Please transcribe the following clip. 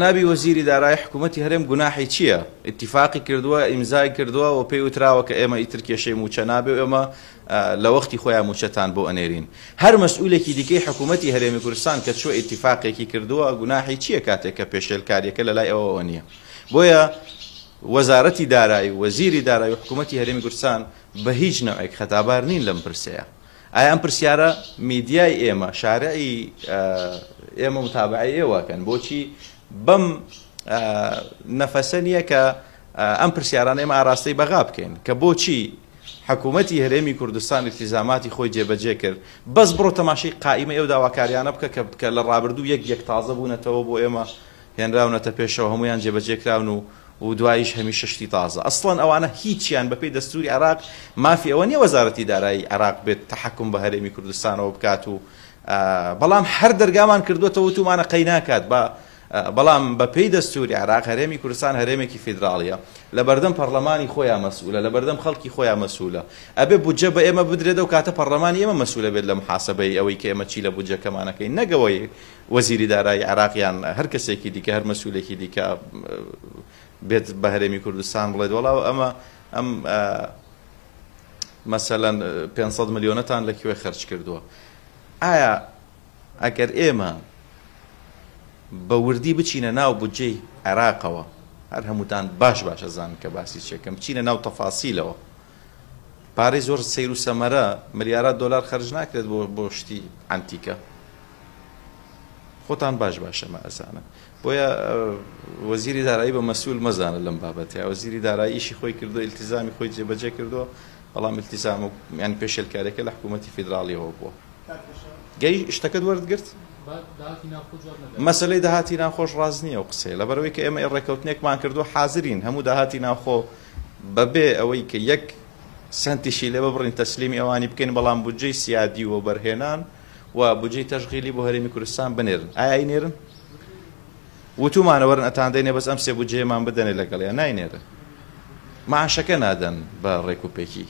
نابی وەزیری دارایی حکوومەتی هەرێم گوناحی چییە؟ اتفاقی کردووە، ئیمزای کردووە و پێی وتراوە کە ئێمە ئیتر کێشەی موچە نابێ و ئێمە لە وەختی خۆیان موچەتان بۆ ئەنێرین. هەر مەسئولێکی دیکەی حکوومەتی هەرێمی کوردستان کە چۆ اتفاقێکی کردووە گوناحی چییە کاتێک کە پێشێلکاریەکە لە لای ئەوەوە نییە. بۆیە وەزارەتی دارایی و وەزیری دارایی و حکوومەتی هەرێمی کوردستان بە هیچ نەوەیەک خەتابار نین لەم پرسەیە. ئایا ئەم پرسیارە میدیای ئێمە شارعی ئێمە متابعی ئێوەکەن بۆچی بەم نەفەسە نییە کە ئەم پرسیارانە ئێمە ئاراستەی بەغا بکەین کە بۆچی حکوومەتی هەرێمی کوردستان التیزاماتی خۆی جێبەجێ کرد بەس بڕۆ تەماشای قائیمە ئێو داواکاریانە بکە کە لە ڕابردوو یەک تازە بوونەتەوە بۆ ئێمە هێنراونەتە پێشەوە هەمویان جێبەجێ کراون و دواییش هەمیشە شتی تازە. ئەسڵەن ئەوانە هیچیان بەپێی دەستوری عێراق مافی ئەوە نییە وەزارەتی دارایی عێراق بێت تەحەکوم بە هەرێمی کوردستانەوە بکات و بەڵام هەر دەرگامان کردوتەوە وتومانە قەی ناکات بەڵام بەپێی دەستوری عێراق هەرێمی کوردستان هەرێمێکی فیدراڵیە لە بەردەم پەرلەمانی خۆیان مەسئولە لە بەردەم خەڵکی خۆیان مەسئولە ئەبێ بودجە بە ئێمە بدرێتە و کاتە پەرلەمانی ئێمە مەسئولە بێت لە محاسبەی ئەوەی کە ئێمە چی لە بودجەکەمانەکەین نەگەوەی وەزیری دارایی عێراقیان هەر کەسێکی دیکە هەر مەسئولێکی دیکە بێت بە هەرێمی کوردستان بڵێت وەڵاو ئەم مەسەلەن 500 ملیۆنەتان لەکوێ خەرج کردووە. ئایا ئەگەر ئێمە بە وردی بچینە ناو بودجەی عێراقەوە هەر هەمووتان باش ئەزانن کە باسی چێکەم بچینە ناو تەفاسیلەوە پارەی زۆر سەیر و سەمەرە ملیارات دۆلار خەرج ناکرێت بۆ شتی ئەنتیکە خۆتان باشەمە ئەزانە. بۆیە وەزیری دارایی بە مەسئول مەزانە لەم بابەتە وەزیری دارایی ئیشی خۆی کردو ئیلتیزامی خۆی جێبەجێ کردووە بەڵام ئیلتیزام و یعنی پێشێلکاریەکە لە حکوومەتی فیدراڵیەوە بووە. گەی شتەکەت وەردگرت؟ مەسلەی داهاتی ناخۆش ڕاز نییە و قسەی لەبەرەوەی کە ئێمە ڕێکەوتنێکمان کردو حازرین هەموو داهاتی ناخۆ بەبێ ئەوەی کە یەک سنتیشی لێ ببڕین تەسلیمی ئەوانی بکەین بەڵام بودجەی سیادی و بەرهێنان و بودجەی تەشغیلی بۆ هەرێمی کوردستان بنێرن. ئایا ئینێرن؟ وتومانە وەرن ئەتان دەینێ بەس ئەم سێ بودجەیەمان بدەنێ لەگەڵیان ناینێرن معاشەکە نادەن بە ڕێک و پێکی.